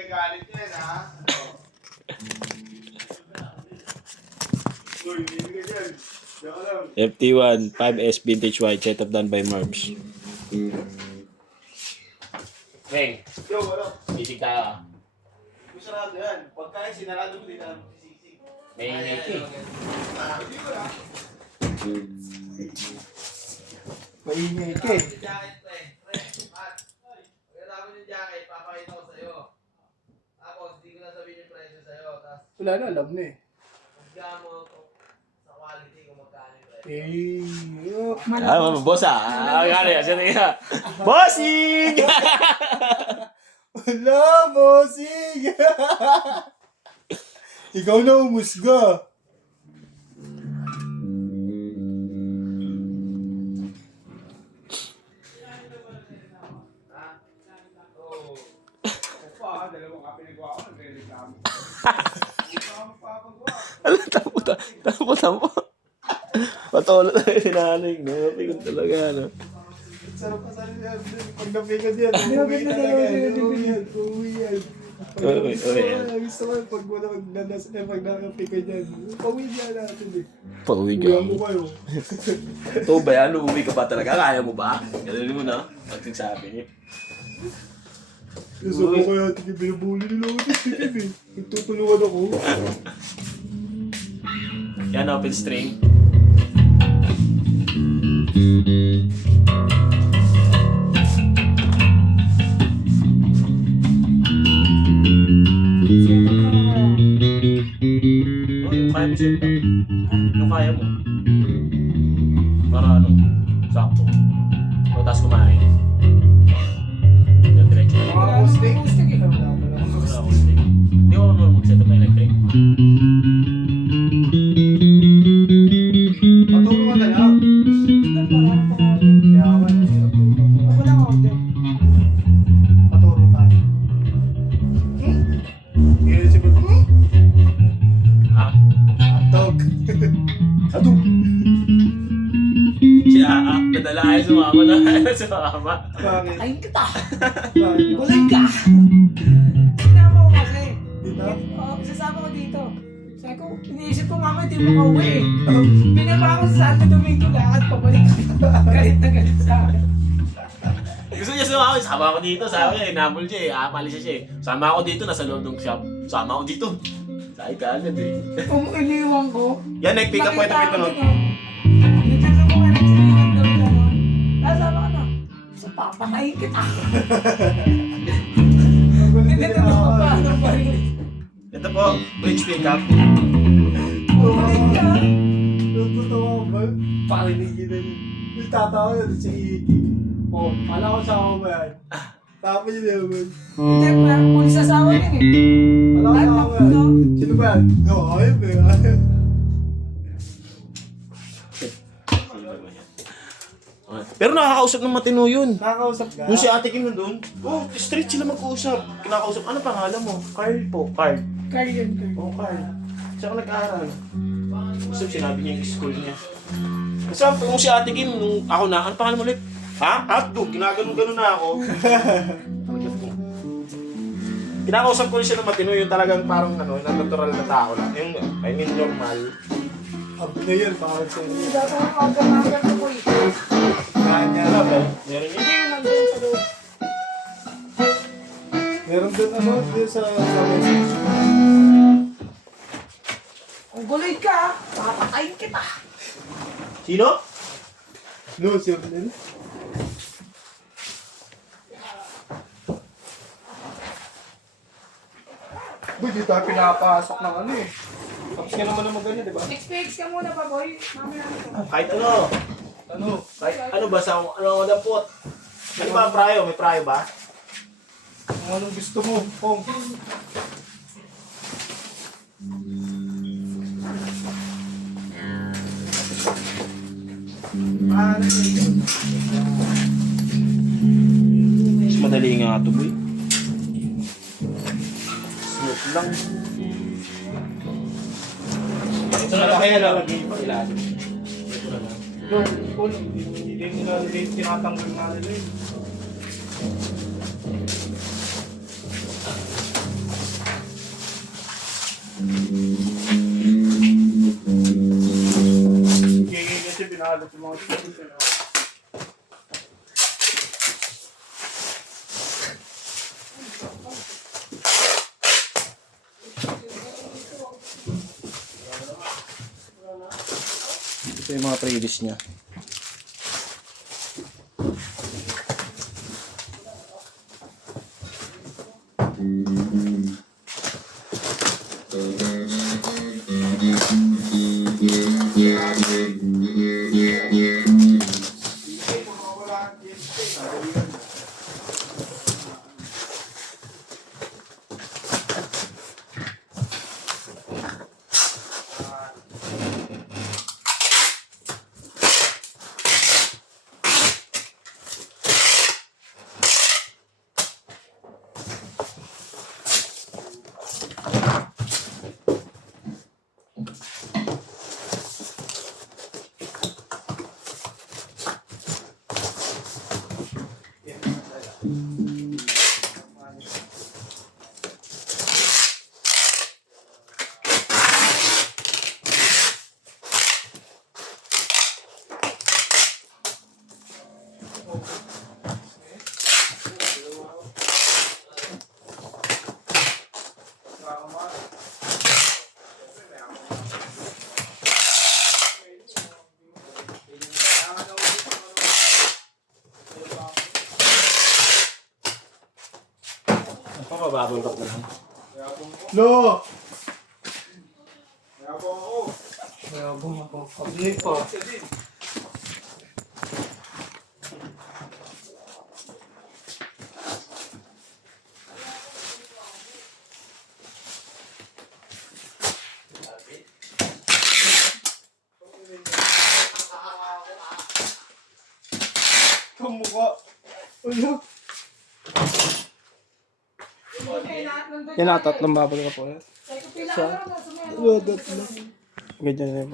nagagalit yan, ha? Uy, hindi ka dyan. Diyan lang. FT1 5S Vintage White setup done by Marbs. Hey, Yo, wala. sisig tayo. Kung sarado yan. Pagkain, sinarado mo din ang sisig. May ingay. Hindi ko na. Maingay ka eh. Jacket, pre. Matt. Pagkatapos yung jacket, papakita ko sa'yo. Tapos, hindi ko na sabihin yung presyo sa'yo. Tapos, Wala na, alam na eh. pagka mo sa quality kung magkano yung presyo. Boss gano'n yan. Sige nga. Bossing! Wala, bossing! Ikaw na umusga. Oo. Opa, dalawang kape nagawa ko, nagre-reklamo. Tampo. Patulot na yung sinanay. Napikon talaga, no? Sarap ka sa niya. Pag napikan yan, uuwi talaga. Uuwi yan. Uy. Gusto ko pag wala pag nakapikan yan. Pauwi niya natin eh. Pauwi Uwi mo kayo. Ito ba yan? Uuwi ka ba talaga? Kaya mo ba? Ganun mo na. Pag nagsabi niya. Gusto ko kaya tingin binubuli nila ako dito eh. Nagtutulungan ako. Yan, open string. Yung kaya mo siya. Yung kaya mo. Para ano? Sakto. O, tapos kumain. Yung direct. Mga acoustic. Hindi ko marunong mag-set up na electric. Patulong ka na lang. Kaya ako na. Patulong tayo. Ngayon si Bro. Ha? Dog. Ado! Si Aa, nadala kayo sumama na sumama. Bakit? Kain kita! Bakit? Bulag ka! Sinama ko kasi. Dito? Oo, sasama ko dito. Sabi ko, iniisip ko mama, hindi mo ka-uwi eh. Pinaba ko sa Santo Domingo lahat, pabalik ka. Galit na galit sa akin. Gusto niya sumama, sama ako dito. Sabi niya, inabol siya eh. Aapalis siya eh. Sama ako dito, nasa loob ng shop. Sama ako dito. Sabi ka agad eh. Kung iniwan ko, Yan, nag-pick up po ito no? nagtuturo ko nga nagsiniwan daw siya no? Nasama ka na. Sa papakain kita. Hindi na paano pa rin. Ito po, bridge pick up. Bulag ka. Totoo ko ba? Pakinigin na yun. Yung tatawa na si Iki. Oh, kala ko sa ako ba yan? Tapos yun naman. Hindi pa, pulis asawa yun eh. Kala ko sa ako ba yan? Sino ba yan? No, ayun ba yan? Pero nakakausap ng matino yun. Nakakausap ka? Yung si Ate Kim nandun, straight sila mag-uusap. Kinakausap, ano pangalan mo? Carl po, Carl. Carl yun, Carl. Oo, Carl. Siya ka nag-aaral. Gusto, sinabi niya yung school niya. Kasi kung si Ate Kim, nung ako na, ano pangalan mo ulit? Ha? Hotdog, ginaganon-ganon na ako. Kinakausap ko rin siya ng matino, yung talagang parang ano, natural na tao lang. Yung, I mean, normal. Ab na yun, parang sa inyo. Dapat ang aga-aga ko po eh. Kanya Ano lang. ba? Meron yun? Hindi yun nandun sa loob. Meron doon ano, doon sa message. Kung guloy ka, papatayin kita. Sino? No, sir din. Boy, di tayo pinapasok ng ano eh. Tapos ka naman naman ganyan, di ba? Next ka muna pa, boy. Mamaya na. Kahit ano. Ano? Kahit ano ba sa ano dapat? Ano ba prayo? May prayo ba? Kung anong gusto mo, Pong. Mas madali nga ito, boy. Smooth lang. Ito na lang kaya lalagay pa ilalim. Ito na lang. Paul, hindi nila tinatanggal nga nila eh. lalo sa mga dito. Ito yung mga previous niya. Mababang ka na lang. Lo! Yabang ako. Mayabong ako. Pablik pa. Kamukha. Ano? Yan Tatlong babal ka po. Sa... Ganyan na yung